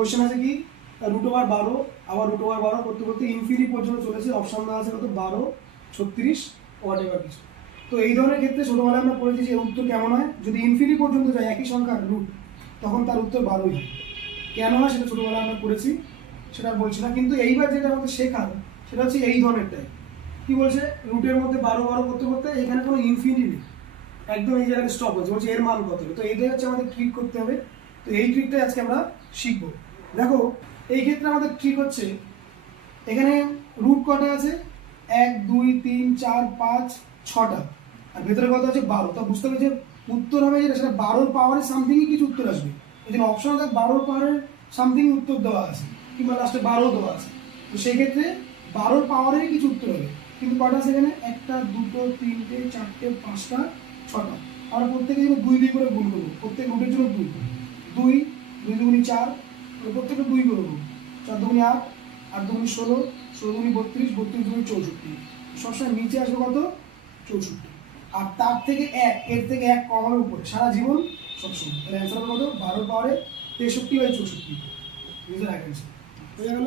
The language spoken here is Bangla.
কোয়েশ্চেন আছে কি √12 আবার √12 করতে করতে ইনফিনিটি পর্যন্ত চলেছে, অপশন দেওয়া আছে কত 12 36 হোয়াট এভার কিছু। তো এই ধরনের ক্ষেত্রে ছোটোবেলায় আমরা পড়েছি যে উত্তর কেমন হয়, যদি ইনফিনিটি পর্যন্ত যায় একই সংখ্যার রুট তখন তার উত্তর 12ই হয়। কেন হয় সেটা ছোটোবেলায় আমরা পড়েছি, সেটা আর বলছি না। কিন্তু এইবার যেটা আমাদের শেখার সেটা হচ্ছে এই ধরনেরটাই। কি বলছে, রুটের মধ্যে 12 করতে করতে এখানে কোনো ইনফিনিটি নেই, একদম এই জায়গায় স্টপ হচ্ছে, বলছে এর মান কত। তো এইটাই হচ্ছে আমাদের ট্রিক করতে হবে। তো এই ট্রিকটাই আজকে আমরা শিখবো। দেখো এই ক্ষেত্রে আমাদের ট্রিক হচ্ছে, এখানে রুট কটা আছে 1 2 3 4 5 6টা, আর ভেতরে কত আছে 12। তো বুঝতে হবে যে উত্তর হবে যেটা সেটা 12 পাওয়ারের সামথিংই কিছু উত্তর আসবে। এই জন্য অপশন 12 পাওয়ারের সামথিং উত্তর দেওয়া আছে, কিংবা লাস্টে 12 দেওয়া আছে। তো সেই ক্ষেত্রে 12 পাওয়ারেরই কিছু উত্তর হবে। কিন্তু কটা আছে এখানে 1টা 2টো 3টে 4টে 5টা 6টা। আমরা প্রত্যেকে জন্য 2 2 করে গুণ করবো, প্রত্যেক রুটের জন্য 2 2 2 দুগুণি 4, প্রত্যেকটা 2 করবো। 4 দুগুণি 8, 8 দুগুণি 16, 16 দুগুণি 32, 32 দুগুণি 64। সবসময় নিচে আসবে কত 64, আর তার থেকে এক, এর থেকে এক কম হবে উপরে সারা জীবন সবসময়। তাহলে অ্যান্সার হবে কত 12 পাওয়ারে 63/64। নিজের এক অ্যান্সার হয়ে গেল।